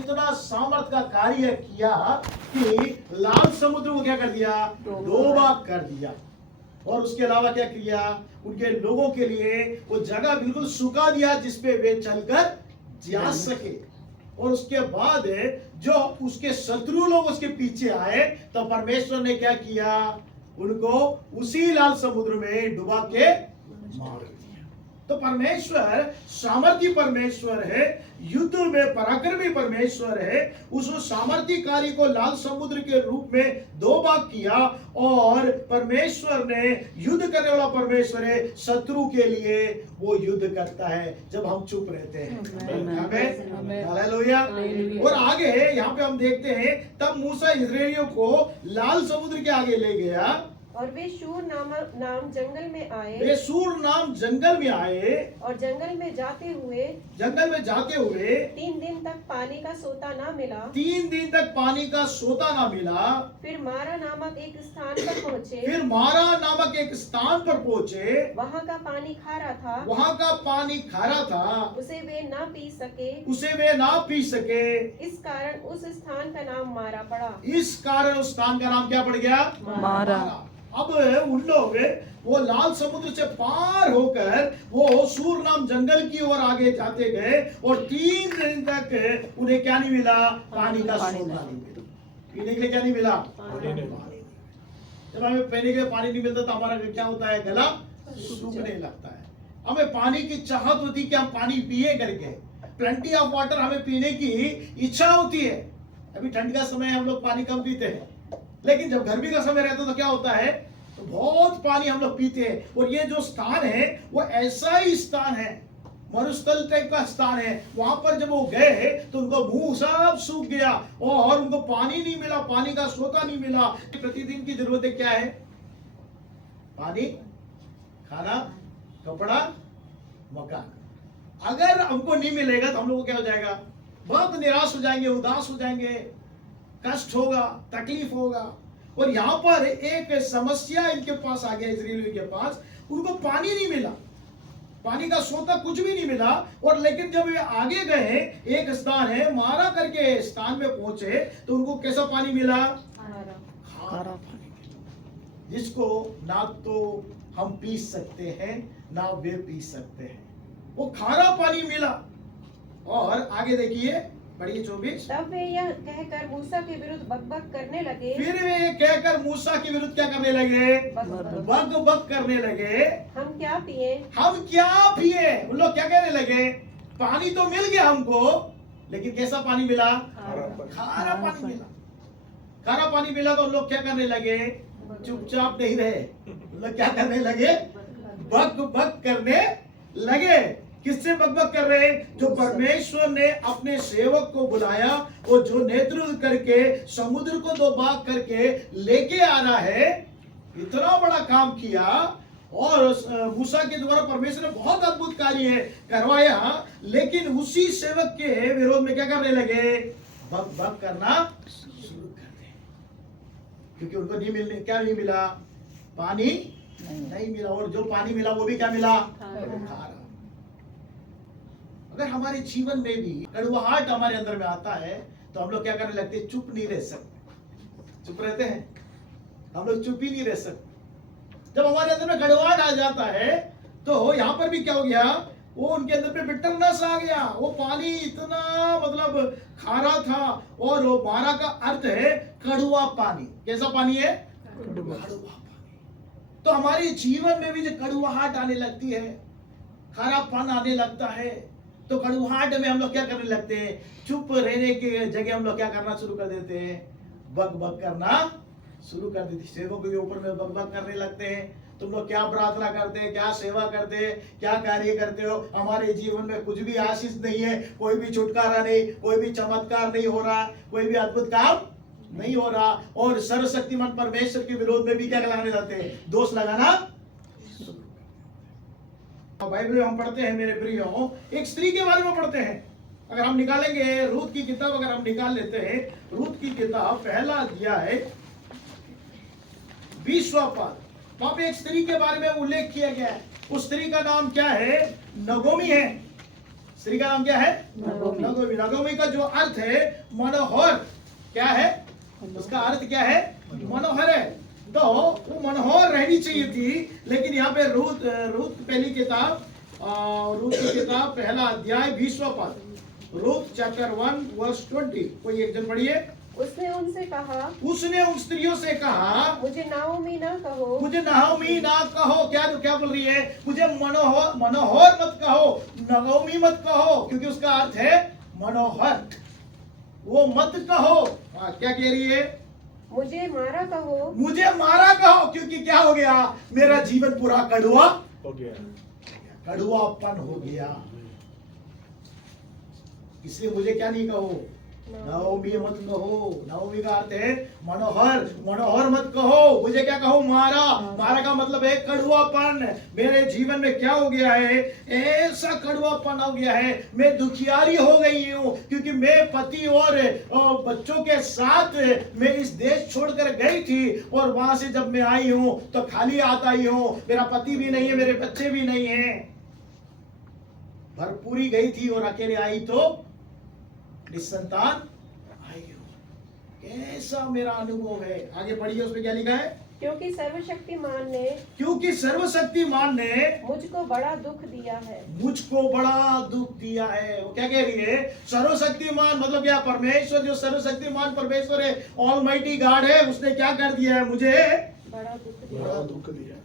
इतना सामर्थ का कार्य किया कि लाल समुद्र को क्या कर दिया, डोबा कर दिया। और उसके अलावा क्या किया, उनके लोगों के लिए वो जगह बिल्कुल सुखा दिया जिसपे वे चलकर जा सके। और उसके बाद जो उसके शत्रु लोग उसके पीछे आए तो परमेश्वर ने क्या किया, उनको उसी लाल समुद्र में डुबा के मार दिया। तो परमेश्वर सामर्थी परमेश्वर है, युद्ध में पराक्रमी परमेश्वर है। उस सामर्थी कार्य को लाल समुद्र के रूप में दो भाग किया और परमेश्वर ने युद्ध करने वाला परमेश्वर है, शत्रु के लिए वो युद्ध करता है जब हम चुप रहते हैं। हालेलुया। और आगे यहाँ पे हम देखते हैं, तब मूसा इस्राएलियों को लाल समुद्र के आगे ले गया और वे शूर नाम जंगल में आए। वे सूर नाम जंगल में आए और जंगल में जाते हुए 3 दिन तक पानी का सोता ना मिला। 3 दिन तक पानी का सोता ना मिला। फिर मारा नामक एक स्थान पर पहुँचे। वहाँ का पानी खारा था। उसे वे ना पी सके। इस कारण उस स्थान का नाम मारा पड़ा। इस कारण उस स्थान का नाम क्या पड़ गया, मारा। अब उन लोग वो लाल समुद्र से पार होकर वो सूर नाम जंगल की ओर आगे जाते गए और 3 दिन तक उन्हें क्या नहीं मिला, पानी का सोता नहीं मिला। पीने के लिए क्या नहीं मिला, जब हमें पीने के लिए पानी नहीं मिलता तो हमारा क्या होता है, गला सूखने लगता है। हमें पानी की चाहत होती कि हम पानी पिए करके, प्लेंटी ऑफ वाटर हमें पीने की इच्छा होती है। अभी ठंड का समय हम लोग पानी कम पीते हैं, लेकिन जब गर्मी का समय रहता है तो क्या होता है, तो बहुत पानी हम लोग पीते हैं। और ये जो स्थान है वो ऐसा ही स्थान है, मरुस्थल टाइप का स्थान है। वहां पर जब वो गए तो उनको मुंह सब सूख गया और उनको पानी नहीं मिला, पानी का सोता नहीं मिला। प्रतिदिन की जरूरतें क्या है, पानी, खाना, कपड़ा, मकान। अगर हमको नहीं मिलेगा तो हम लोग को क्या हो जाएगा, बहुत निराश हो जाएंगे, उदास हो जाएंगे, कष्ट होगा, तकलीफ होगा। और यहाँ पर एक समस्या इनके पास आ गया, इस्राएलियों के पास, उनको पानी नहीं मिला, पानी का सोता कुछ भी नहीं मिला। और लेकिन जब वे आगे गए, एक स्थान है मारा करके स्थान में पहुंचे तो उनको कैसा पानी मिला, खारा पानी, जिसको ना तो हम पी सकते हैं ना वे पी सकते हैं, वो खारा पानी मिला। और आगे देखिए, पढ़िए 24। तब वे यह कहकर मूसा के विरुद्ध बकबक करने लगे। फिर वे कहकर मूसा के विरुद्ध क्या करने लगे, बक करने लगे। हम क्या पिए। उन लोग क्या कहने लगे, पानी तो मिल गया हमको, लेकिन कैसा पानी मिला, खारा पानी मिला। खारा पानी मिला तो उन लोग क्या करने लगे, चुपचाप नहीं रहे, उन लोग क्या करने लगे, बक करने लगे। किससे बकबक कर रहे हैं, जो परमेश्वर ने अपने सेवक को बुलाया और जो नेतृत्व करके समुद्र को दो भाग करके लेके आ रहा है, इतना बड़ा काम किया। और मूसा के द्वारा परमेश्वर ने बहुत अद्भुत कार्य करवाया, लेकिन उसी सेवक के विरोध में क्या करने लगे, बक करना शुरू कर दे, क्योंकि उनको नहीं मिलने, क्या नहीं मिला, पानी नहीं मिला। और जो पानी मिला वो भी क्या मिला, खारा। अगर हमारे जीवन में भी कड़वाहट हमारे अंदर में आता है तो हम लोग क्या करने लगते हैं, चुप नहीं रह सकते। चुप रहते हैं हम लोग, चुप ही नहीं रह सकते। जब हमारे अंदर में कड़वाहट आ जाता है तो यहाँ पर भी क्या हो गया, वो उनके अंदर में बिटरनेस आ गया। वो पानी इतना मतलब खारा था, और वो मारा का अर्थ है कड़वा पानी। कैसा पानी है, कड़वा पानी। तो हमारे जीवन में भी जो कड़वाहट आने लगती है, खारापन आने लगता है, तो कड़वाहट में हम लोग क्या करने लगते हैं, चुप रहने की जगह हम लोग क्या करना शुरू कर देते हैं, बक करना शुरू कर देते। सेवकों के ऊपर में बक करने लगते हैं। तुम लोग क्या प्रार्थना करते हैं, क्या सेवा करते हैं, क्या कार्य करते हो, हमारे जीवन में कुछ भी आशीष नहीं है, कोई भी छुटकारा नहीं, कोई भी चमत्कार नहीं हो रहा, कोई भी अद्भुत काम नहीं हो रहा। और सर्वशक्तिमान परमेश्वर के विरोध में भी क्या लगाने जाते हैं, दोष लगाना। बाइबल में हम पढ़ते हैं मेरे प्रियो, एक स्त्री के बारे में पढ़ते हैं। अगर हम निकालेंगे रूत की किताब, अगर हम निकाल लेते हैं रूत की किताब, पहला अध्याय 20वां पद, वहां पे एक स्त्री के बारे में उल्लेख किया गया है। उस स्त्री का नाम क्या है, नगोमी है। स्त्री का नाम क्या है? नगोमी। नगोमी। नगोमी का जो अर्थ है मनोहर, क्या है उसका अर्थ? क्या है? मनोहर है। तो वो मनोहर रहनी चाहिए थी, लेकिन यहाँ पे रूत पहली किताब, रूत की किताब पहला अध्याय 20वां पद, रूत चैप्टर 1 वर्स 20, कोई एक जन पढ़िए। उसने उनसे कहा, उसने उन स्त्रियों से कहा, मुझे नाओमी ना कहो, मुझे नाओमी ना कहो। क्या बोल रही है? मुझे मनोहर मत कहो, नगोमी मत कहो, क्योंकि उसका अर्थ है मनोहर। वो मत कहो। क्या कह रही है? मुझे मारा कहो, मुझे मारा कहो, क्योंकि क्या हो गया? मेरा जीवन पूरा कड़वा हो गया। कड़वापन हो गया, इसलिए मुझे क्या नहीं कहो? नाओमी मत कहो। नाओमी का अर्थ है मनोहर मत कहो। मुझे क्या कहो? मारा का मतलब है कड़वापन। मेरे जीवन में क्या हो गया है? ऐसा कड़वापन हो गया है, मैं दुखियारी हो गई हूँ, क्योंकि मैं पति और बच्चों के साथ मैं इस देश छोड़कर गई थी, और वहां से जब मैं आई हूँ तो खाली हाथ आई हूँ। मेरा पति भी नहीं है, मेरे बच्चे भी नहीं है। भरपूरी गई थी और अकेले आई तो निसंतान आई हो। कैसा मेरा अनुभव है। आगे पढ़िए, उसमें क्या लिखा है? क्योंकि सर्वशक्तिमान ने मुझको बड़ा दुख दिया है। मुझको बड़ा दुख दिया है। वो क्या कह रही है? सर्वशक्तिमान मतलब क्या? परमेश्वर, जो सर्वशक्तिमान परमेश्वर है, ऑलमाइटी गॉड है, उसने क्या कर दिया है? मुझे बड़ा दुख दिया।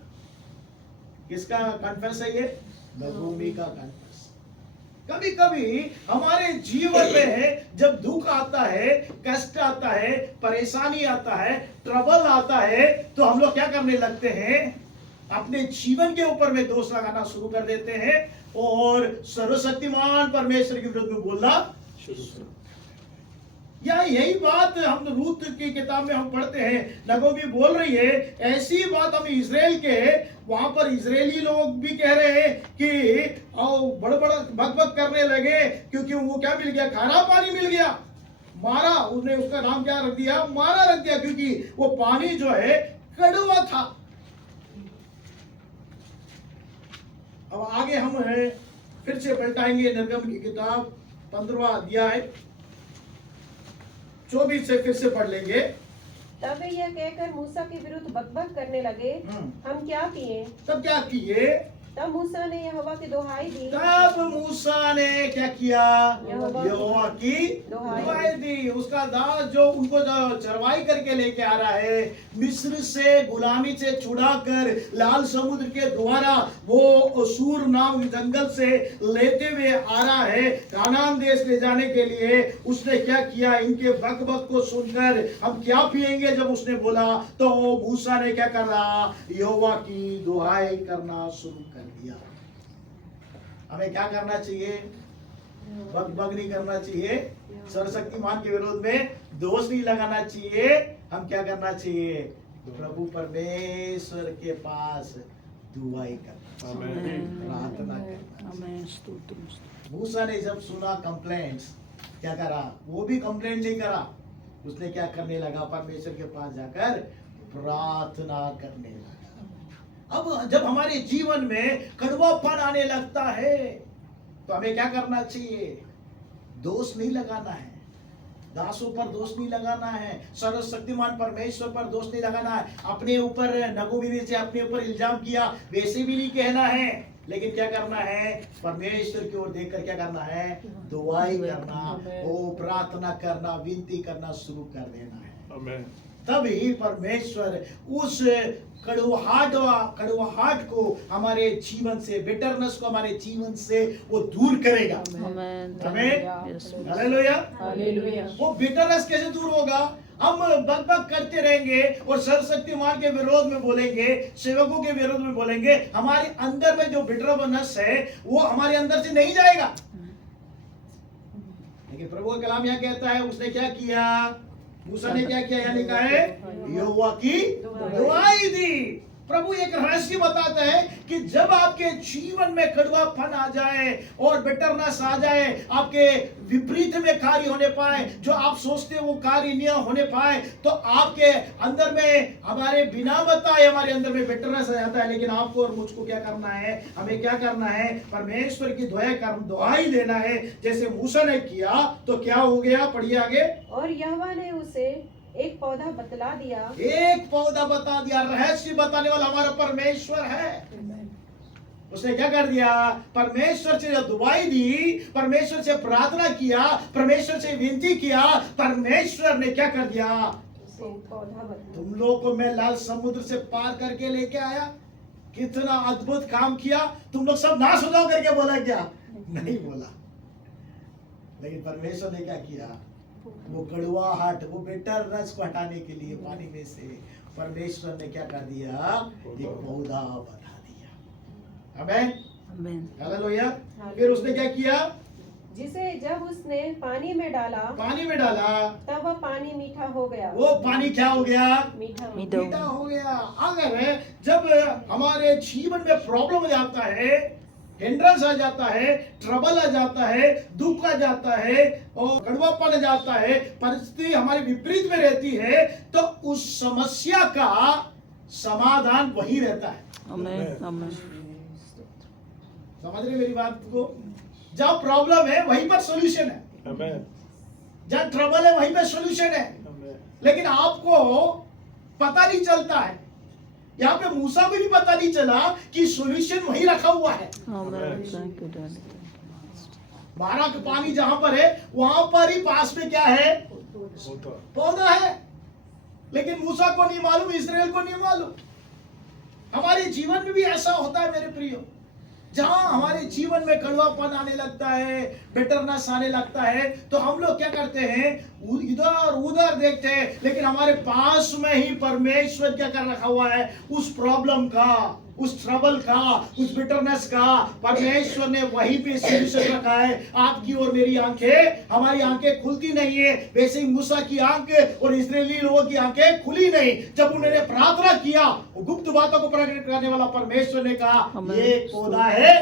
किसका कॉन्फेस है ये? नगोमी का कॉन्फेस। कभी कभी हमारे जीवन में जब दुख आता है, कष्ट आता है, परेशानी आता है, ट्रबल आता है, तो हम लोग क्या करने लगते हैं? अपने जीवन के ऊपर में दोष लगाना शुरू कर देते हैं और सर्वशक्तिमान परमेश्वर के विरुद्ध में बोलना शुरू। या यही बात हम रूत की किताब में हम पढ़ते हैं। नगोमी बोल रही है, ऐसी बात हम इजराइल के वहां पर इजरायली लोग भी कह रहे हैं कि बड़ा भग करने लगे, क्योंकि वो क्या मिल गया? खारा पानी मिल गया। मारा, उसने उसका नाम क्या रख दिया? मारा रख दिया, क्योंकि वो पानी जो है कड़वा था। अब आगे हम है फिर से पलटाएंगे निर्गम की किताब 15वां अध्याय 24 से फिर से पढ़ लेंगे। तब वे यह कहकर मूसा के विरुद्ध बकबक करने लगे, हम क्या किए? तब क्या किए? तब मूसा ने यहोवा की दुहाई दी। तब मूसा ने क्या किया? यहोवा की दुहाई दी। उसका दास जो उनको चरवाई करके लेके आ रहा है, मिस्र से गुलामी से छुड़ाकर लाल समुद्र के द्वारा वो सूर नाम जंगल से लेते हुए आ रहा है कानान देश ले जाने के लिए, उसने क्या किया? इनके बकबक को सुनकर हम क्या पिएंगे जब उसने बोला, तो मूसा ने क्या कर रहा? यहोवा की दुहाई करना शुरू कर दिया। हमें क्या करना चाहिए? बग नहीं करना चाहिए, सर्वशक्तिमान के विरोध में दोष नहीं लगाना चाहिए। हम क्या करना चाहिए? प्रभु परमेश्वर के पास दुआई करना, प्रार्थना करना। मूसा ने जब सुना कंप्लेंट्स, क्या करा? वो भी कंप्लेंट नहीं करा, उसने क्या करने लगा? परमेश्वर के पास जाकर प्रार्थना करने लगा। अब जब हमारे जीवन में कड़वापन आने लगता है तो हमें क्या करना चाहिए? दोष नहीं लगाना है, दासों पर दोष नहीं लगाना है, सर्वशक्तिमान परमेश्वर पर दोष नहीं लगाना है। अपने ऊपर नगोमी ने से अपने ऊपर इल्जाम किया, वैसे भी नहीं कहना है, लेकिन क्या करना है? परमेश्वर की ओर देखकर क्या करना है? दुआई करना, ओ प्रार्थना करना, विनती करना शुरू कर देना है। आमीन। तभी परमेश्वर उस कड़वाहट को हमारे जीवन से, बिटरनेस को हमारे जीवन से वो दूर करेगा। आमीन, हालेलुया। वो बिटरनेस कैसे दूर होगा? हम बकबक करते रहेंगे और सर्वशक्तिमान के विरोध में बोलेंगे, सेवकों के विरोध में बोलेंगे, हमारे अंदर में जो बिटरनेस है वो हमारे अंदर से नहीं जाएगा। लेकिन प्रभु का कलाम यहाँ कहता है, उसने क्या किया? मूसा ने क्या किया? यहाँ लिखा है, यहोवा की दुआई दी। प्रभु एक रहस्य बताता है कि जब आपके जीवन में कड़वापन आ जाए और बिटरनेस आ जाए, आपके विपरीत में कार्य होने पाए, जो आप सोचते वो कार्य नहीं होने पाए, तो आपके अंदर में हमारे बिना बताए हमारे अंदर में बिटरनेस आ जाता है। लेकिन आपको और मुझको क्या करना है? हमें क्या करना है? परमेश्वर की दुहाई देना है, जैसे मूसा ने किया। तो क्या हो गया? पढ़िए आगे। और यहोवा ने उसे एक पौधा बतला दिया। एक पौधा बता दिया। रहस्य बताने वाला हमारा परमेश्वर है। उसने क्या कर दिया? परमेश्वर से दुआई दी, परमेश्वर से प्रार्थना किया, परमेश्वर से विनती किया, परमेश्वर ने क्या कर दिया? पौधा बतला। तुम लोग को मैं लाल समुद्र से पार करके लेके आया, कितना अद्भुत काम किया। तुम लोग सब नाश हो जाओ करके बोला क्या? नहीं बोला। लेकिन परमेश्वर ने क्या किया? वो कड़वाहट, वो बिटरनेस को हटाने के लिए पानी में से परमेश्वर ने क्या कर दिया? एक पौधा बता दिया। आमीन, हालेलुया। फिर उसने क्या किया? जिसे जब उसने पानी में डाला, तब वह पानी मीठा हो गया। वो पानी क्या हो गया? मीठा हो गया। अगर जब हमारे जीवन में प्रॉब्लम हो जाता है, हिंड्रेंस आ जाता है, ट्रबल आ जाता है, दुख आ जाता है और कड़वापन आ जाता है, परिस्थिति हमारे विपरीत में रहती है, तो उस समस्या का समाधान वही रहता है। समझ रहे मेरी बात को? जहाँ प्रॉब्लम है वहीं पर सॉल्यूशन है, जहाँ ट्रबल है वहीं पर सॉल्यूशन है। लेकिन आपको पता नहीं चलता है। यहाँ पे मूसा को भी पता नहीं चला कि सॉल्यूशन वहीं रखा हुआ है। बारह का पानी जहां पर है वहां पर ही पास में क्या है? पौधा है। लेकिन मूसा को नहीं मालूम, इस्राएल को नहीं मालूम। हमारे जीवन में भी ऐसा होता है मेरे प्रियो। जहां हमारे जीवन में कड़वापन आने लगता है, बिटरनेस आने लगता है, तो हम लोग क्या करते हैं? इधर उधर देखते हैं। लेकिन हमारे पास में ही परमेश्वर क्या कर रखा हुआ है? उस प्रॉब्लम का, उस ट्रबल का, उस बिटरनेस का परमेश्वर ने वहीं पे सॉल्यूशन रखा है। आपकी और मेरी आंखें, हमारी आंखें खुलती नहीं है, वैसे ही मूसा की आंखें और इस्राएली लोगों की आंखें खुली नहीं। जब उन्होंने प्रार्थना किया, गुप्त बातों को प्रकट करने वाला परमेश्वर ने कहा, ये पौधा है,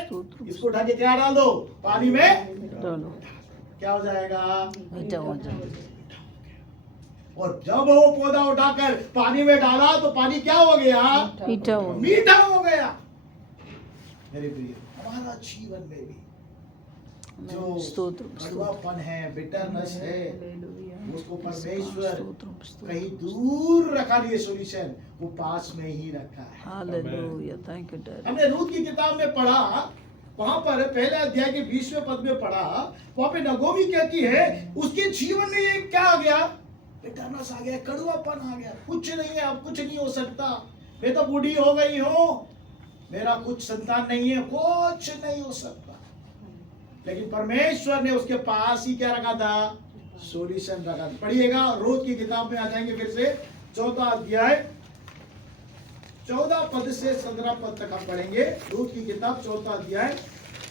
इसको उठा के क्या डाल दो? पानी में डालो। क्या हो जाएगा? मीठा हो जाएगा। और जब वो पौधा उठाकर पानी में डाला तो पानी क्या हो गया? मीठा हो गया। मेरे प्रिय, हमारा जीवन में भी जो कड़वापन है, बिटरनेस है, उसको परमेश्वर कहीं दूर रखा नहीं है सॉल्यूशन, वो पास में ही रखा है। Hallelujah, thank you dad. हमने रूत की किताब में पढ़ा, वहां पर पहले अध्याय के 20वें पद में पढ़ा, वहां पे नगोमी कहती है उसके जीवन में ये क्या आ गया? बिटरनेस आ गया, कड़वापन आ गया। कुछ नहीं है, अब कुछ नहीं हो सकता, मैं तो बूढ़ी हो गई हूं, मेरा कुछ संतान नहीं है, कुछ नहीं हो सकता। लेकिन परमेश्वर ने उसके पास ही क्या रखा था? सॉल्यूशन रखा था। पढ़िएगा, रूत की किताब में आ जाएंगे फिर से, 4वां अध्याय 14 पद से 17 पद तक हम पढ़ेंगे। रूत की किताब 4वां अध्याय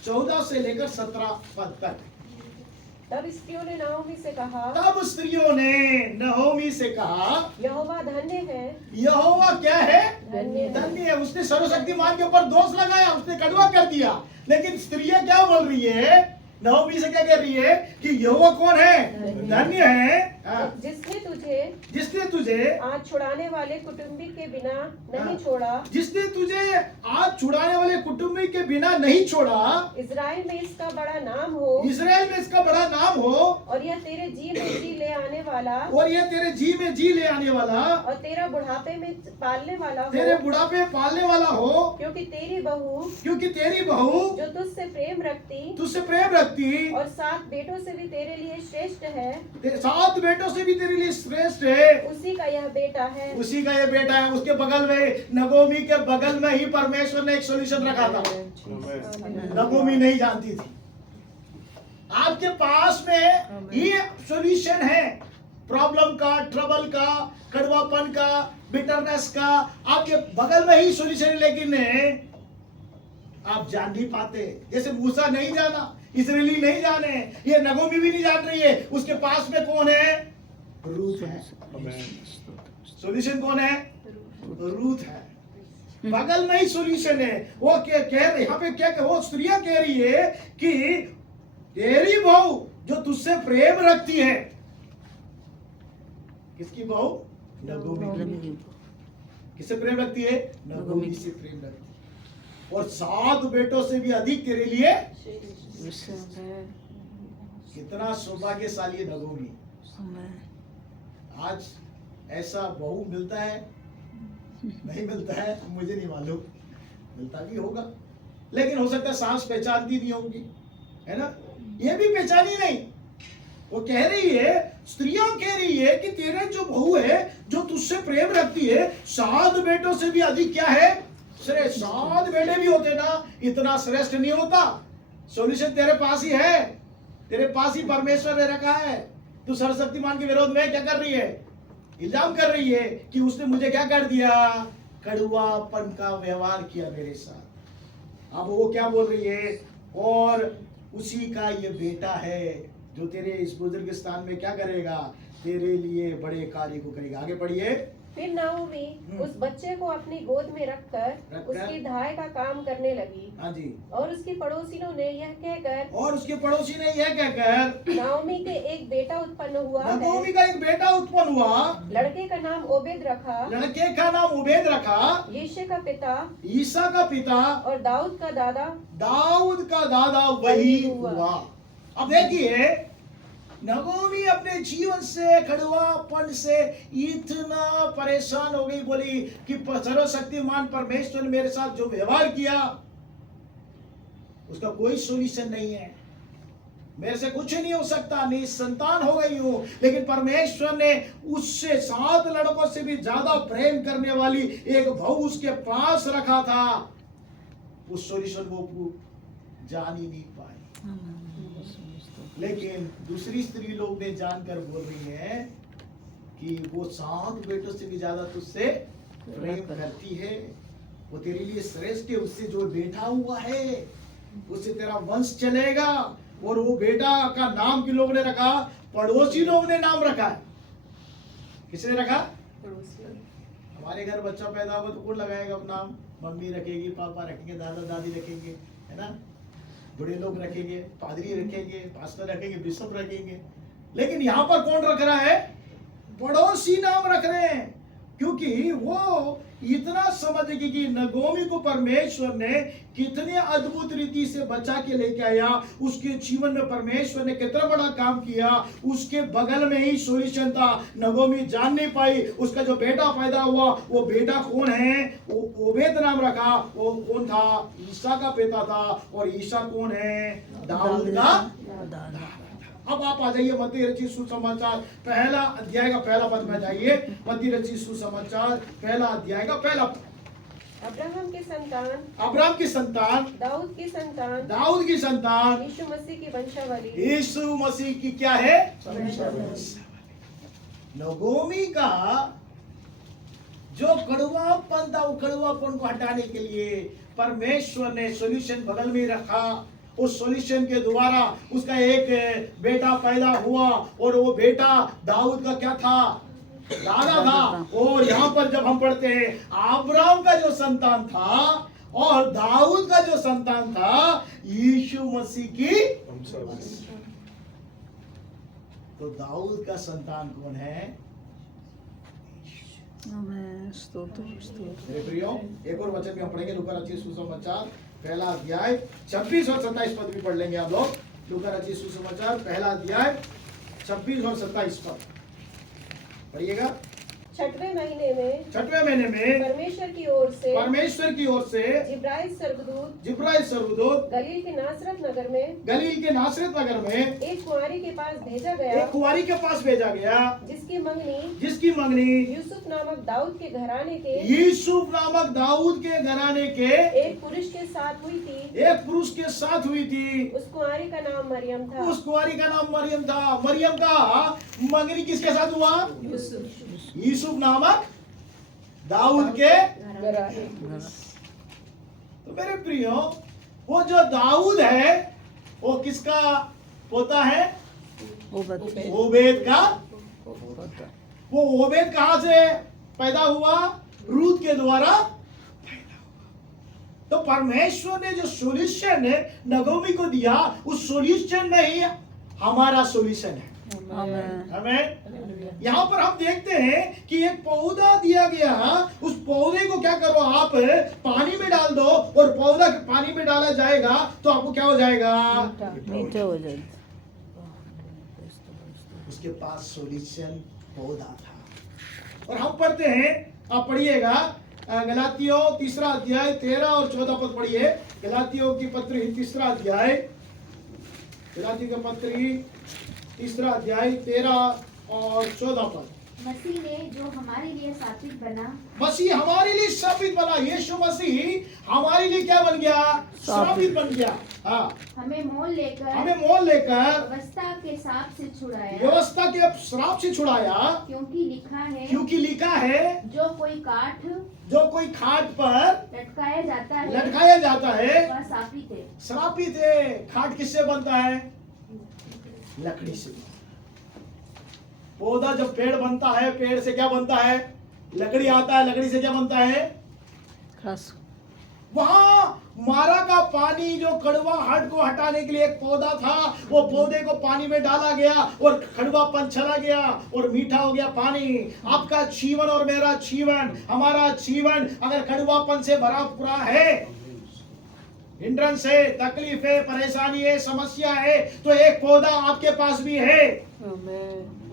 14 से लेकर 17 पद तक। तब स्त्रियों ने नहोमी से कहा, यहोवा धन्य है। यहोवा क्या है? धन्य है। उसने सर्वशक्तिमान के ऊपर दोष लगाया, उसने कड़वा कर दिया। लेकिन स्त्रियां क्या बोल रही है? नहोमी से क्या कह रही है कि यहोवा कौन है? धन्य है। जिसने तुझे आज छुड़ाने वाले कुटुंबी के बिना नहीं छोड़ा। जिसने तुझे आज छुड़ाने वाले कुटुंबी के बिना नहीं छोड़ा। इस्राएल में इसका बड़ा नाम हो। इस्राएल में इसका बड़ा नाम हो। और यह तेरे जी में जी ले आने वाला। और यह तेरे जी में जी ले आने वाला। और तेरा बुढ़ापे में पालने वाला हो। तेरे बुढ़ापे में पालने वाला हो। क्योंकि तेरी बहू जो तुझसे प्रेम रखती और 7 बेटों से भी तेरे लिए श्रेष्ठ है। 7 बेटों से भी तेरे लिए श्रेष्ठ है। उसी का यह बेटा है। उसके बगल में, नगोमी के बगल में ही परमेश्वर ने एक सॉल्यूशन रखा था। नगोमी नहीं जानती थी। आपके पास में ये सॉल्यूशन है प्रॉब्लम का, ट्रबल का, कड़वापन का, बिटरनेस का, आपके बगल में ही सॉल्यूशन है। लेकिन आप जान नहीं पाते। जैसे मूसा नहीं जाना, इस्राएली नहीं जाने, ये नगोमी भी नहीं जान रही है। उसके पास में कौन है? रूत है। सॉल्यूशन कौन है? रूत है। बगल में ही सॉल्यूशन है। वो कह यहाँ पे क्या वो स्त्रियां कह रही है कि तेरी बहू जो तुझसे प्रेम रखती है, किसकी बहू? नगोमी की। किससे प्रेम रखती है? नगोमी से प्रेम रखती है, और 7 बेटों से भी अधिक तेरे लिए। कितना सौभाग्यशाली है नगोमी। आज ऐसा बहू मिलता है? नहीं मिलता है, मुझे नहीं मालूम, मिलता भी होगा, लेकिन हो सकता है सास पहचानती नहीं होगी, है ना? ये भी पहचानी नहीं। वो कह रही है, स्त्रियां कह रही है कि तेरे जो बहू है जो तुझसे प्रेम रखती है, 7 बेटों से भी अधिक क्या है? श्रेष्ठ। 7 बेटे भी होते ना, इतना श्रेष्ठ नहीं होता। सॉल्यूशन तेरे पास ही है, तेरे पास ही परमेश्वर ने रखा है। तू सर्वशक्तिमान के विरोध में क्या कर रही है? इल्जाम कर रही है कि उसने मुझे क्या कर दिया? कड़वापन का व्यवहार किया मेरे साथ। अब वो क्या बोल रही है? और उसी का ये बेटा है जो तेरे इस बुजुर्ग स्थान में क्या करेगा? तेरे लिए बड़े कार्य को करेगा। आगे पढ़िए। फिर नाओमी उस बच्चे को अपनी गोद में रखकर उसकी धाय का काम करने लगी। हाँ जी। और उसके पड़ोसियों ने यह कहकर नाओमी के एक बेटा उत्पन्न हुआ है। नाओमी का एक बेटा उत्पन्न हुआ, लड़के का नाम ओबेद रखा। यिशै का पिता, ईसा का पिता, और दाऊद का दादा वही हुआ। अब देखिए, नगोमी अपने जीवन से, कड़वापन से इतना परेशान हो गई, बोली कि सर्वशक्तिमान परमेश्वर ने मेरे साथ जो व्यवहार किया उसका कोई सॉल्यूशन नहीं है, मेरे से कुछ नहीं हो सकता, नहीं संतान हो गई हूं। लेकिन परमेश्वर ने उससे 7 लड़कों से भी ज्यादा प्रेम करने वाली एक बहू उसके पास रखा था। उस सॉल्यूशन को जान ही नहीं पाई। लेकिन दूसरी स्त्री लोग ने जानकर बोल रही है कि वो 7 बेटों से भी ज्यादा तुझसे प्रेम करती है, वो तेरे लिए श्रेष्ठ है। उससे जो बेटा हुआ है उससे तेरा वंश चलेगा। और वो बेटा का नाम किन लोगों ने रखा? पड़ोसी लोग ने नाम रखा है। किसने रखा? हमारे घर बच्चा पैदा हुआ तो कौन लगाएगा नाम? मम्मी रखेगी, पापा रखेंगे, दादा दादी रखेंगे, है ना? बड़े लोग रखेंगे, पादरी रखेंगे, पास्टर रखेंगे, बिशप रखेंगे। लेकिन यहाँ पर कौन रख रहा है? पड़ोसी नाम रख रहे हैं, क्योंकि वो इतना समझ गई कि नगोमी को परमेश्वर ने कितने अद्भुत रीति से बचा के लेके आया, उसके जीवन में परमेश्वर ने कितना बड़ा काम किया। उसके बगल में ही सॉल्यूशन था। नगोमी जान नहीं पाई। उसका जो बेटा पैदा हुआ वो बेटा कौन है? वो ओबेद नाम रखा। वो कौन था? ईसा का पिता था। और ईसा कौन है? दाऊद का दादा। अब आप आ जाइए मत्ती रचित सुसमाचार पहला अध्याय का पहला पद में जाइए। मत्ती रचित सुसमाचार पहला अध्याय का पहला पद। अब्राहम की संतान, दाऊद की संतान, यीशु मसीह की क्या है? नगोमी का जो कड़वापन था, वो कड़वापन को हटाने के लिए परमेश्वर ने सॉल्यूशन बगल में रखा। उस सॉल्यूशन के द्वारा उसका एक बेटा पैदा हुआ, और वो बेटा दाऊद का क्या था? दादा था। और यहाँ पर जब हम पढ़ते हैं, अब्राहम का जो संतान था और दाऊद का जो संतान था, यीशु मसीह की। तो दाऊद का संतान कौन है? मेरे प्रियो, एक और वचन में हम पढ़ेंगे, लूका रचित सुसमाचार पहला अध्याय 26 और 27 पद भी पढ़ लेंगे आप लोग। लूका रचित सुसमाचार पहला अध्याय 26 और 27 पद पढ़िएगा। 6वें महीने में परमेश्वर की ओर से जिब्राइल स्वर्गदूत गलील के नासरत नगर में एक कुंवारी के पास भेजा गया, जिसकी मंगनी यूसुफ नामक दाऊद के घराने के एक पुरुष के साथ हुई थी। उस कुंवारी का नाम मरियम था। मरियम का मंगनी किसके साथ हुआ? यूसुफ नामक दाऊद के घराने। तो मेरे प्रियो, वो जो दाऊद है वो किसका पोता है? ओबेद का। वो ओबेद कहां से पैदा हुआ? रूत के द्वारा पैदा परमेश्वर ने जो सॉल्यूशन नगोमी को दिया, उस सॉल्यूशन में ही हमारा सॉल्यूशन है। हमें यहाँ पर हम देखते हैं कि एक पौधा दिया गया, उस पौधे को क्या करो आप पानी में डाल दो, और पौधा पानी में डाला जाएगा तो आपको क्या हो जाएगा? मीठा हो जाएगा। उसके पास सॉल्यूशन पौधा था। और हम पढ़ते हैं, आप पढ़िएगा गलातियों 3 अध्याय 13 और 14 पद पढ़िए। गलातियों की पत्री 3 अध्याय, गलातियों की पत्री 3 अध्याय 13 और 14 पद। मसीह ने जो हमारे लिए साबित बना, मसीह हमारे लिए साबित बना। यीशु मसीह हमारे लिए क्या बन गया? साबित बन गया। हाँ, हमें मोल लेकर व्यवस्था के सांप से छुड़ाया, व्यवस्था के श्राप से छुड़ाया, क्योंकि लिखा है जो कोई खाट पर लटकाया जाता है वह श्रापित है। खाट किससे बनता है? लकड़ी से। पौधा जब पेड़ बनता है, पेड़ से क्या बनता है? लकड़ी आता है। लकड़ी से क्या बनता है? घास। वहां मारा का पानी, जो कड़वाहट को हटाने के लिए एक पौधा था, वो पौधे को पानी में डाला गया और कड़वापन चला गया और मीठा हो गया पानी। आपका जीवन और मेरा जीवन, हमारा जीवन अगर कड़वापन से भरा पूरा है, हिंड्रेंस है, तकलीफ है, परेशानी है, समस्या है, तो एक पौधा आपके पास भी है।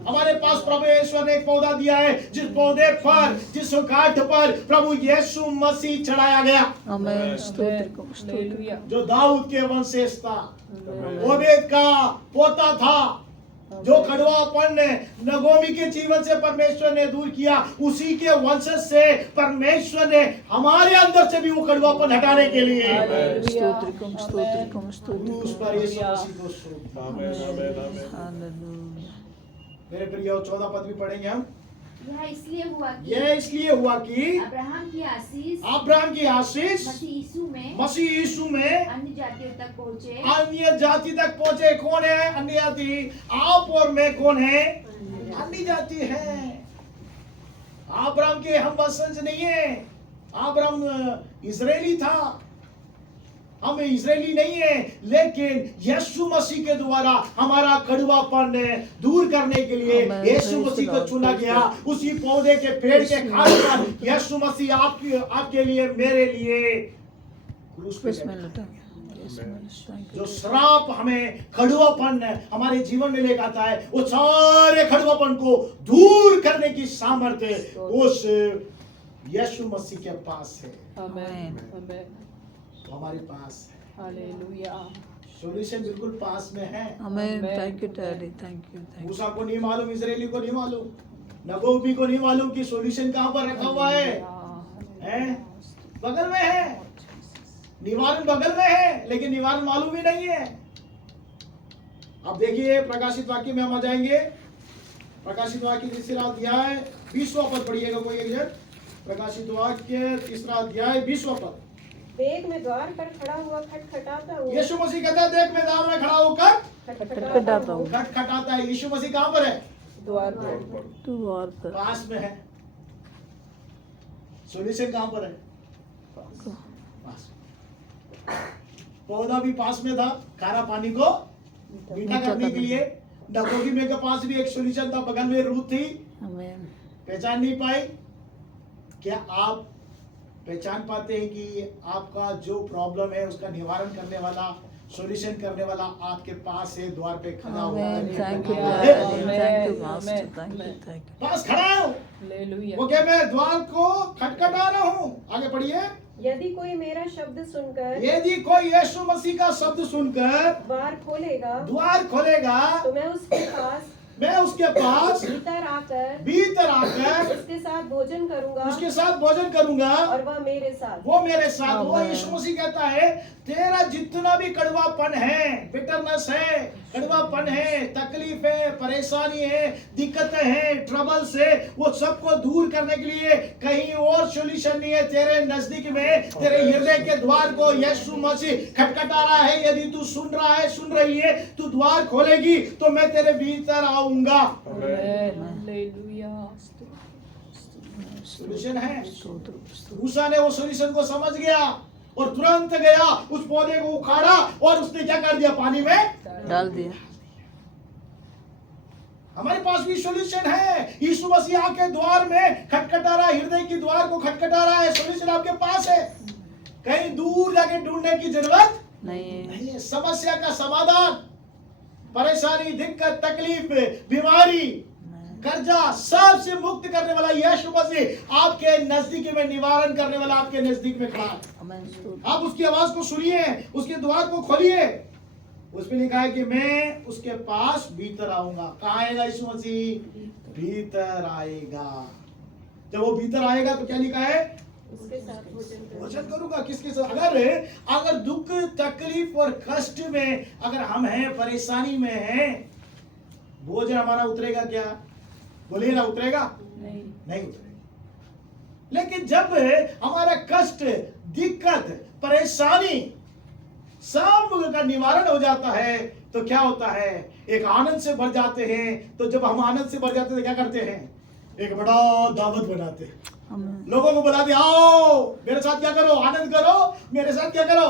हमारे पास प्रभु यीशु ने एक पौधा दिया है, जिस पौधे पर, जिस काठ पर प्रभु यीशु मसीह चढ़ाया गया, जो दाऊद के वंशज था, ओबेद का पोता था, जो कड़वापन नगोमी के जीवन से परमेश्वर ने दूर किया, उसी के वंशज से परमेश्वर ने हमारे अंदर से भी वो कड़वापन हटाने के लिए क्रूस पर यीशु मसीह को सौंप दिया। मेरे प्रिय 14 पद भी पढ़ेंगे हम। यह इसलिए हुआ कि अब्राहम की आशीष मसीह यीशु में अन्य जातियों तक पहुँचे। अन्य जाति तक पहुंचे। कौन है अन्य जाति? आप और मैं कौन है? अन्य जाति है। अब्राहम के हम वंशज नहीं है। अब्राहम इजरायली था, हम इजरायली नहीं है, लेकिन यीशु मसीह के द्वारा हमारा कड़वापन दूर करने के लिए यीशु मसीह को चुना गया। उसी पौधे के पेड़ के खाट पर यीशु मसीह आपके लिए, मेरे लिए क्रूस पे लटा। जो श्राप हमें कड़वापन हमारे जीवन में लेकर आता है, वो सारे कड़वापन को दूर करने की सामर्थ्य उस यीशु मसीह के पास है। तो हमारे पास है। हालेलुया। सॉल्यूशन बिल्कुल पास में है। आमीन। Thank you daddy, thank you. मूसा को नहीं मालूम, इजरायली को नहीं मालूम, नगोमी को नहीं मालूम कि सॉल्यूशन कहाँ पर रखा हुआ है? बगल में है, निवारण बगल में है, लेकिन निवारण मालूम ही नहीं है। अब देखिए प्रकाशित वाक्य में हम आ जाएंगे। प्रकाशित वाक्य 3 अध्याय 20वां पद पढ़िएगा कोई एक जन। प्रकाशित वाक्य 3 अध्याय 20वां पद। देख मैं द्वार पर खड़ा हुआ खटखटाता हूँ। यीशु मसीह कहता है, देख मैं द्वार में खड़ा होकर खटखटाता हूँ। खटखटाता है। यीशु मसीह कहाँ पर है? द्वार पर। पास में है। सॉल्यूशन कहाँ पर है? पास। पौधा भी पास में था, खारा पानी को मीठा करने के लिए। नगोमी में के पास भी एक सॉल्यूशन था, बगल में रूथ थी। पहचान नहीं पाई। क्या आप पहचान पाते हैं कि आपका जो प्रॉब्लम है उसका निवारण करने वाला, सॉल्यूशन करने वाला आपके पास है, द्वार पे खड़ा हुआ है। थैंक यू, पास खड़ा है वो। क्या मैं द्वार को खटखटा रहा हूँ। आगे पढ़िए। यदि कोई मेरा शब्द सुनकर, यदि कोई यीशु मसीह का शब्द सुनकर द्वार खोलेगा, तो मैं उसके पास भीतर आकर उसके साथ भोजन करूंगा और वह मेरे साथ। वो यीशु मसीह कहता है, तेरा जितना भी कड़वापन है, बिटरनेस है, कड़वापन है, तकलीफ है, परेशानी है, दिक्कतें हैं, ट्रबल्स है, वो सबको दूर करने के लिए कहीं और सॉल्यूशन नहीं है। तेरे नजदीक में, तेरे हृदय के द्वार को यीशु मसीह खटखटा रहा है। यदि तू सुन रहा है, सुन रही है, तू द्वार खोलेगी तो मैं तेरे भीतर आऊंगा। सॉल्यूशन है। मूसा ने वो सॉल्यूशन को समझ गया और तुरंत गया उस पौधे को उखाड़ा और उसने क्या कर दिया, पानी में डाल दिया। हमारे पास भी सॉल्यूशन है। यीशु मसीह आके द्वार में खटखटा रहा है, हृदय की द्वार को खटखटा रहा है। सॉल्यूशन आपके पास है, कहीं दूर जाके ढूंढने की जरूरत नहीं नहीं है। समस्या का समाधान, परेशानी, दिक्कत, तकलीफ, बीमारी, कर्जा, सबसे मुक्त करने वाला यीशु मसीह आपके नजदीक में निवारण करने वाला आपके नजदीक में खड़ा है। आमेन, स्तोत्र। आप उसकी आवाज को सुनिए, उसके द्वार को खोलिए। उसमें लिखा है कि मैं उसके पास भीतर आऊंगा। कहाँ आएगा यीशु मसीह? भीतर आएगा। जब वो भीतर आएगा तो क्या लिखा है? उसके साथ भोजन करूंगा। किसके साथ? अगर दुख, तकलीफ और कष्ट में अगर हम हैं, परेशानी में हैं, भोजन हमारा उतरेगा क्या? बोलिए ना, उतरेगा? नहीं उतरेगा। लेकिन जब हमारा कष्ट, दिक्कत, परेशानी सब का निवारण हो जाता है तो क्या होता है? एक आनंद से भर जाते हैं। तो जब हम आनंद से भर जाते हैं तो क्या करते हैं? एक बड़ा दावत बनाते हैं। आमेन। लोगों को बुलाते, आओ मेरे साथ क्या करो, आनंद करो, मेरे साथ क्या करो,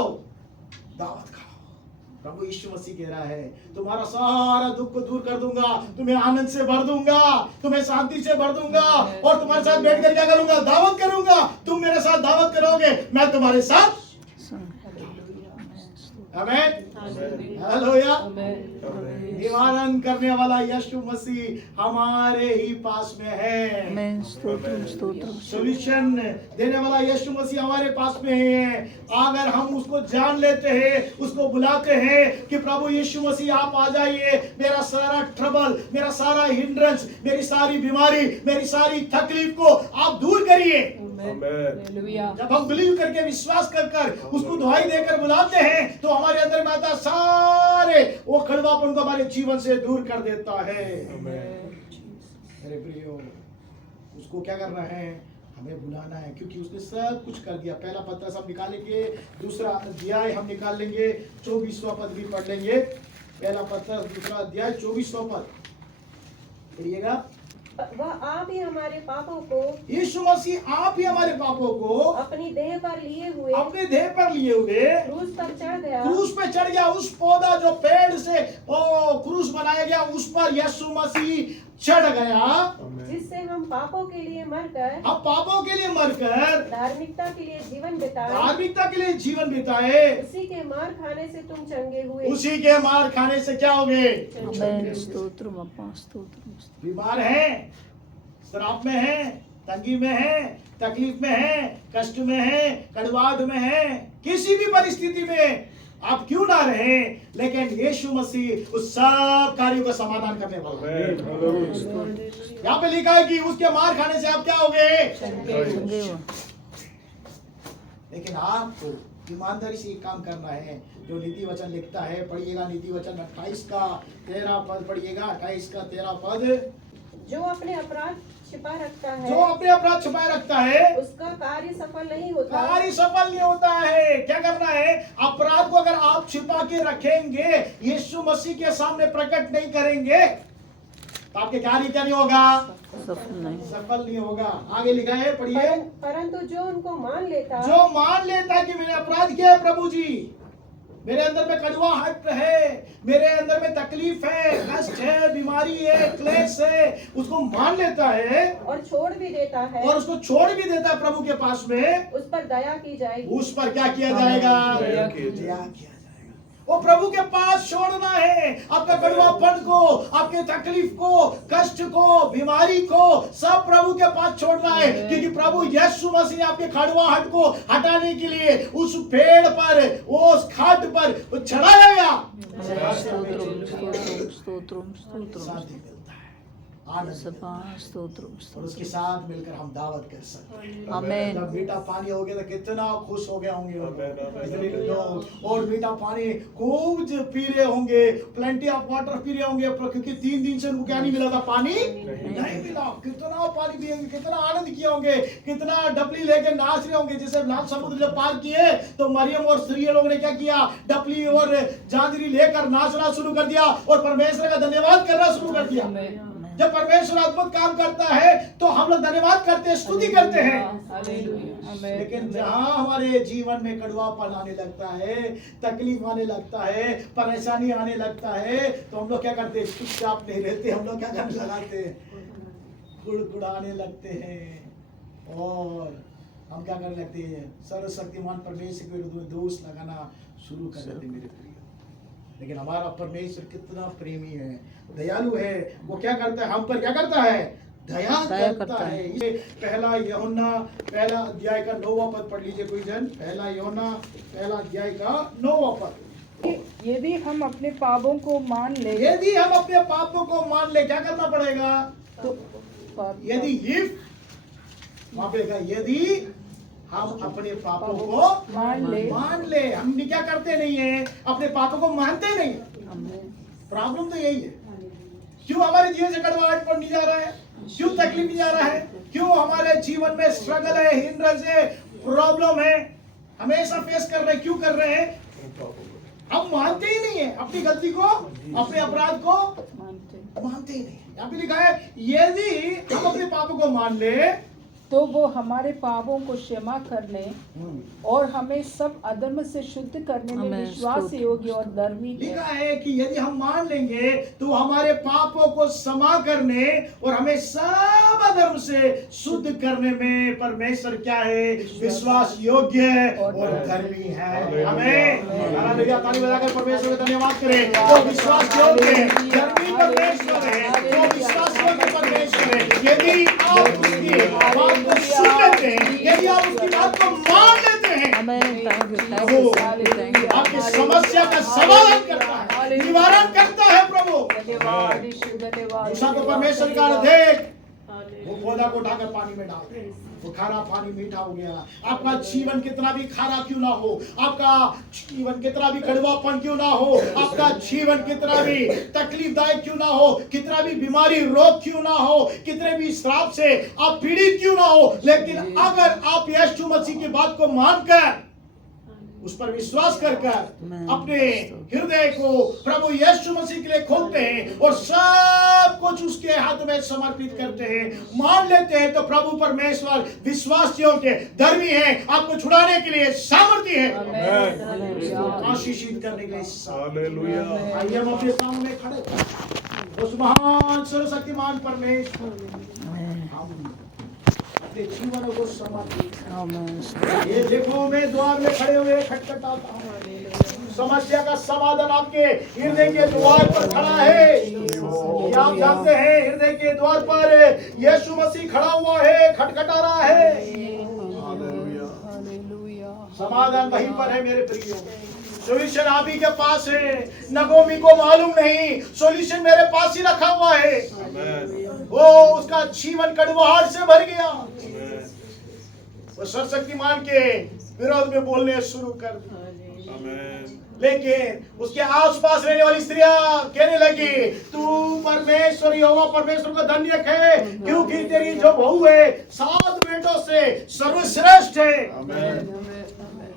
दावत खाओ। प्रभु यीशु मसीह कह रहा है, तुम्हारा सारा दुख को दूर कर दूंगा, तुम्हें आनंद से भर दूंगा, तुम्हें शांति से भर दूंगा और तुम्हारे साथ बैठकर क्या करूंगा? दावत करूंगा। तुम मेरे साथ दावत करोगे, मैं तुम्हारे साथ। आमेन, हालेलुया। निवारण करने वाला यीशु मसीह हमारे ही पास में है। आमेन, स्तोत्र, स्तोत्र। सॉल्यूशन देने वाला यीशु मसीह हमारे पास में है। अगर हम उसको जान लेते हैं, उसको बुलाते हैं कि प्रभु यीशु मसीह आप आ जाइए, मेरा सारा ट्रबल, मेरा सारा हिंड्रेंस, मेरी सारी बीमारी, मेरी सारी तकलीफ को आप दूर करिए। जब हम बिलीव करके, विश्वास कर कर उसको दुहाई देकर बुलाते हैं तो हमारे अंदर में आता सारे वो कड़वापन को हमारे जीवन से दूर कर देता है। मेरे प्रियो, उसको क्या करना है? हमें बुलाना है, क्योंकि उसने सब कुछ कर दिया। पहला पत्र हम निकालेंगे, दूसरा अध्याय हम निकाल लेंगे, 24वां पद भी पढ़ लेंगे। पहला पत्र दूसरा अध्याय 24वां पद पढ़िएगा। वह आप ही हमारे पापों को, यीशु मसीह आप ही हमारे पापों को अपनी देह पर लिए हुए, अपने देह पर लिए हुए क्रूस पर चढ़ गया। क्रूस पे चढ़ गया। उस पौधा जो पेड़ से क्रूस बनाया गया, उस पर यीशु मसीह चढ़ गया, जिससे हम पापों के लिए मरकर, हम पापों के लिए मरकर धार्मिकता के लिए जीवन बिताए। धार्मिकता के लिए जीवन बिताए। उसी के मार खाने से तुम चंगे हुए। उसी के मार खाने से क्या हो गए? आमेन, स्तोत्र, अप्पा, स्तोत्र। बीमार हैं, श्राप में हैं, तंगी में हैं, तकलीफ में हैं, कष्ट में हैं, कड़वाहट में हैं, किसी भी परिस्थिति में आप क्यों ना रहे, लेकिन यीशु मसीह उस सब कार्यों का समाधान करने वाला है। यहाँ पे लिखा है कि उसके मार खाने से आप क्या हो गए? चंगे हुआ। लेकिन आपको ईमानदारी से एक काम करना है, जो नीति वचन लिखता है, पढ़िएगा नीति वचन 28 का 13 पद पढ़िएगा। 28 का 13 पद। जो अपने अपराध छिपा रखता है, जो अपने अपराध छिपाए रखता है, उसका कार्य सफल नहीं होता। कार्य सफल नहीं होता है। क्या करना है? अपराध को अगर आप छिपा के रखेंगे, यीशु मसीह के सामने प्रकट नहीं करेंगे, तो आपके कार्य क्या नहीं होगा? सफल नहीं होगा। आगे लिखा है, पढ़िए। परंतु जो उनको मान लेता, जो मान लेता है कि मैंने अपराध किया है, प्रभु जी मेरे अंदर में कड़वाहट है, मेरे अंदर में तकलीफ है, कष्ट है, बीमारी है, क्लेश है, उसको मान लेता है और छोड़ भी देता है, और उसको छोड़ भी देता है प्रभु के पास में, उस पर दया की जाएगी। उस पर क्या किया जाएगा? दया किया जाएगा। वो प्रभु के पास छोड़ना है। आपका कड़वापन को, आपके तकलीफ को, कष्ट को, बीमारी को सब प्रभु के पास छोड़ना है, क्योंकि प्रभु यीशु मसीह ने आपके कड़वाहट को हटाने के लिए उस पेड़ पर, उस खाट पर चढ़ाया गया। शांति मिलता है, आनंद, और उसके साथ मिलकर हम दावत कर सकते हैं। आमेन। जब मीठा पानी हो गया तो कितना खुश हो गए होंगे इसलिए लोग, और मीठा पानी खूब पी रहे होंगे, प्लेंटी ऑफ वाटर पी रहे होंगे, क्योंकि 3 दिन से उनको क्या नहीं मिला था? पानी नहीं मिला। कितना पानी पिएंगे, कितना आनंद किए होंगे, कितना डबली लेके नाच रहे होंगे। जैसे लाल समुद्र जब पार किए तो मरियम और स्त्री लोग ने क्या किया? डबली और जांजरी लेकर नाचना शुरू कर दिया और परमेश्वर का धन्यवाद करना शुरू कर दिया। जब परमेश्वर अद्भुत काम करता है तो हम लोग धन्यवाद करते हैं, स्तुति करते हैं। आमेन। लेकिन जहां हमारे जीवन में कड़वापन आने लगता है, तकलीफ आने लगता है, परेशानी आने लगता है, तो हम लोग क्या करते हैं? चुपचाप नहीं रहते, हम लोग क्या करने लगाते हैं? कुड़कुड़ाने लगते हैं और हम क्या करने लगते हैं? सर्वशक्तिमान परमेश्वर के विरुद्ध में दोष लगाना शुरू कर देते हैं मेरे प्रिय। लेकिन हमारा परमेश्वर कितना प्रेमी है, दयालु है। वो क्या करता है? हम पर क्या करता है? दया करता है। ये पहला यूहन्ना पहला अध्याय का 9वां पद पढ़ लीजिए कोई जन। पहला यूहन्ना पहला अध्याय का 9वां पद। यदि हम अपने पापों को मान ले, यदि हम अपने पापों को मान ले, क्या करना पड़ेगा? तो यदि वहां पे लिखा, यदि हम अपने पापों को मान ले। हम भी क्या करते नहीं है? अपने पापों को मानते नहीं। आमेन। प्रॉब्लम तो यही है। क्यों हमारे जीवन से कड़वाहट पर नहीं जा रहा है? क्यों तकलीफ नहीं जा रहा है? क्यों हमारे जीवन में स्ट्रगल है, हिंड्रेंस है, प्रॉब्लम है, हमेशा फेस कर रहे हैं? क्यों कर रहे हैं? हम मानते ही नहीं है अपनी गलती को, अपने अपराध को मानते ही नहीं। यहाँ पे लिखा है, यदि हम अपने पापों को मान ले तो वो हमारे पापों को क्षमा करने और हमें सब अधर्म से शुद्ध करने में विश्वास योग्य और धर्मी है। लिखा है कि यदि हम मान लेंगे तो हमारे पापों को क्षमा करने और हमें सब अधर्म से शुद्ध करने में परमेश्वर क्या है? विश्वास योग्य और धर्मी है। हमें हालेलुया, ताली बजाकर परमेश्वर का धन्यवाद करें। वो विश्वास योग्य धर्मी परमेश्वर है, वो विश्वास योग्य परमेश्वर है। यदि आप उसकी बात को सुन लेते हैं, यदि आप उसकी बात को मान लेते हैं, वो आपकी समस्या का समाधान करता है, निवारण करता है। प्रभु मूसा को परमेश्वर का देख, वो पौधा को उठाकर पानी में डाल दे, वो खारा पानी मीठा हो गया। आपका जीवन कितना भी खारा क्यों ना हो, आपका जीवन कितना भी कड़वापन क्यों ना हो, आपका जीवन कितना भी तकलीफदायक क्यों ना हो, कितना भी बीमारी रोग क्यों ना हो, कितने भी श्राप से आप पीड़ित क्यों ना हो, लेकिन अगर आप यीशु मसीह की बात को मानकर उस पर विश्वास कर अपने हृदय को प्रभु यीशु मसीह के लिए खोलते हैं और सब कुछ उसके हाथ में समर्पित करते हैं, मान लेते हैं, तो प्रभु परमेश्वर विश्वास योग्य धर्मी है, आपको छुड़ाने के लिए सामर्थ्य है, आशीषित करने के लिए हालेलुया। आइए हम अपने सामने खड़े उस महान सर्वशक्तिमान परमेश्वर हम अपने जीवन को समर्पित। ये देखो, मैं द्वार में खड़े हुए खटखटाता हूँ, समस्या का समाधान आपके हृदय के द्वार पर खड़ा है। ये आप जानते हैं, हृदय के द्वार पर यीशु मसीह खड़ा हुआ है, खटखटा रहा है। समाधान वहीं पर है मेरे प्रियो, सोल्यूशन आप ही के पास है। नगोमी को मालूम नहीं, सोल्यूशन मेरे पास ही रखा हुआ है। वो उसका जीवन कड़वाहट से भर गया, वो सर्वशक्तिमान के विरोध में बोलने शुरू कर दिया। लेकिन उसके आसपास रहने वाली स्त्रियां कहने लगी, तू परमेश्वर यहोवा परमेश्वर को धन्य है, क्योंकि तेरी जो बहू है 7 बेटों से सर्वश्रेष्ठ है।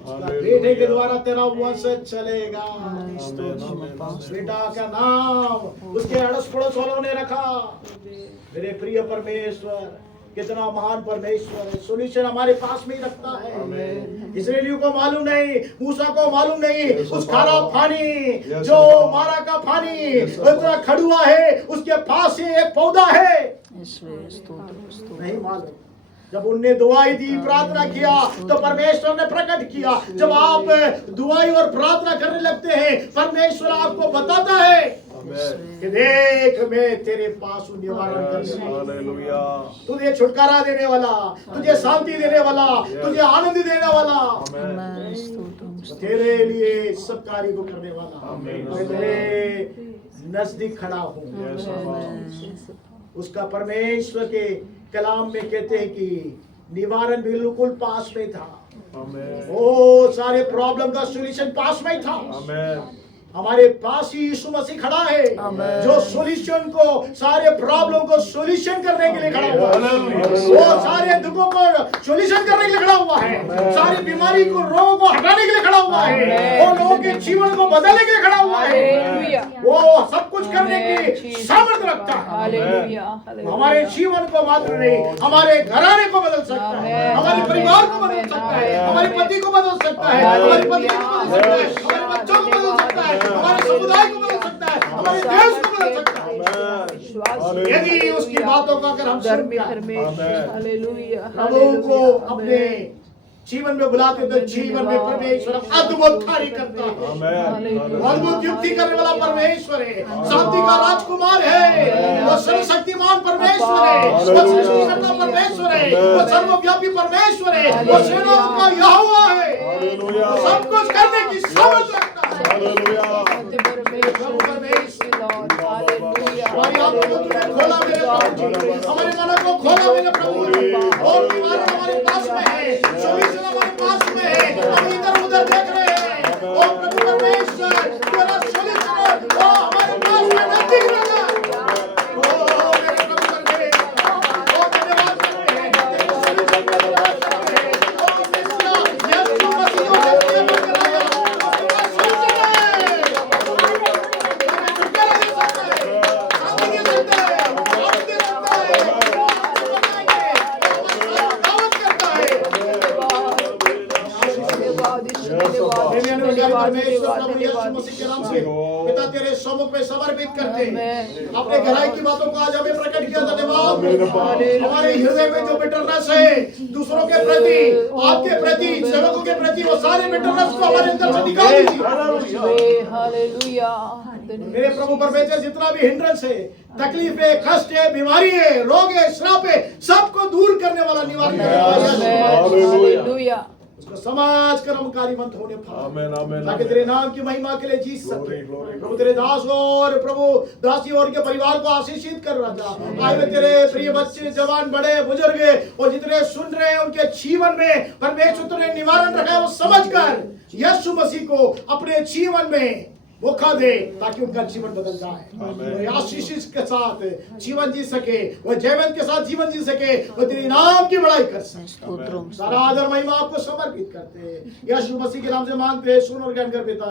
बेटे के द्वारा तेरा वंश चलेगा। बेटा का नाम उसके अड़ोस पड़ोस वालों ने रखा। मेरे प्रिय परमेश्वर कितना महान परमेश्वर है, सोल्यूशन हमारे पास में ही रखता है। इस्राएलियों को मालूम नहीं, मूसा को मालूम नहीं, उस खारा पानी जो मारा का पानी इतना खड़ुआ है, उसके पास ही एक पौधा है, नहीं मालूम। जब उनने दुआई दी, प्रार्थना किया, तो परमेश्वर ने प्रकट किया। जब आप दुआई और प्रार्थना करने लगते हैं, परमेश्वर आपको बताता है कि देख, मैं तेरे पास हूं, निवारण करने वाला, तुझे छुटकारा देने वाला, तुझे शांति देने वाला, तुझे आनंद देने वाला, तेरे लिए सब कार्य को करने वाला। मैं तेरे नजदीक खड़ा हूं। उसका परमेश्वर के कलाम में कहते हैं कि निवारण बिल्कुल पास में था। ओ सारे प्रॉब्लम का सॉल्यूशन पास में था। हमारे पास ही यीशु मसीह खड़ा है, जो सॉल्यूशन को, सारे प्रॉब्लम को सॉल्यूशन करने के लिए खड़ा हुआ है। वो सारे दुखों को सॉल्यूशन करने के लिए खड़ा हुआ है, सारी बीमारी को, रोगों को हटाने के लिए खड़ा हुआ है, और लोगों के जीवन को बदलने के लिए खड़ा हुआ है। वो सब कुछ करने की सामर्थ्य रखता है। हालेलुया हमारे जीवन को मात्र नहीं, हमारे घराने को बदल सकता है, हमारे परिवार को बदल सकता है, हमारे पति को बदल सकता है, हमारी पत्नी को बदल सकता है, हमारे बच्चों को बदल सकता है, हमारे समुदाय को बदल सकता है, हमारे देश को बदल सकता है, यदि उसकी बातों का अगर हम सुनकर हालेलुया प्रभु को अपने जीवन में बुलाते तो जीवन में परमेश्वर अद्भुत कार्य करता है। अद्भुत युक्ति करने वाला परमेश्वर है, शांति का राजकुमार है, वो सर्वशक्तिमान परमेश्वर है, वो सृष्टिकर्ता परमेश्वर है, वो सर्वव्यापी परमेश्वर है, वो सेनाओं का यहोवा है, वो सब कुछ करने की सामर्थ्य रखता है। हमारी आंखों को तूने खोला मेरे प्रभु जी, हमारे मन को खोला मेरे प्रभु जी, और निवारण हमारे पास में है, सॉल्यूशन हमारे पास में है, हम इधर उधर देख रहे हैं, ओ प्रभु परमेश्वर तेरा सॉल्यूशन ओ हमारे पास में नजदीक लगा, ओ मेरे प्रभु परमेश्वर, ओ धन्यवाद करते हैं तेरे सॉल्यूशन का धन्यवाद करते हैं, ओ मिस्या यीशु मसीह को सत्य में कराया, तेरा सॉल्यूशन है, पिता तेरे सम्मुख में समर्पित करते अपने गहराई की बातों को आज हमें प्रकट किया। धन्यवाद। हमारे हृदय में जो बिटरनेस है दूसरों के प्रति, आपके प्रति, सेवकों के प्रति, वो सारे बिटरनेस को हमारे अंदर से निकाल दीजिए। हालेलुया मेरे प्रभु परमेश्वर जितना भी हिंड्रेंस है, तकलीफ है, कष्ट है, बीमारी है, रोग है, श्राप है, सबको दूर करने वाला निवारण हालेलुया उसको समाज कर्मकारीवंत होने पाए, ताकि तेरे नाम की महिमा के लिए जी सके। प्रभु तेरे दास और प्रभु दासी और के परिवार को आशीषित कर रहा था। आए हुए तेरे प्रिय बच्चे, जवान, बड़े, बुजुर्ग और जितने सुन रहे हैं उनके जीवन में परमेश्वर तूने निवारण रखा है, वो समझकर यीशु मसीह को अपने जीवन में मौका दे ताकि उनका जीवन बदल जाए, वो आशीष के साथ जीवन जी सके, वो जयवंत के साथ जीवन जी सके, वो तेरे नाम की बड़ाई कर सके। सारा आदर महिमा आपको समर्पित करते हैं, यीशु मसीह के नाम से मांगते हैं, सुन और ज्ञान कर पिता।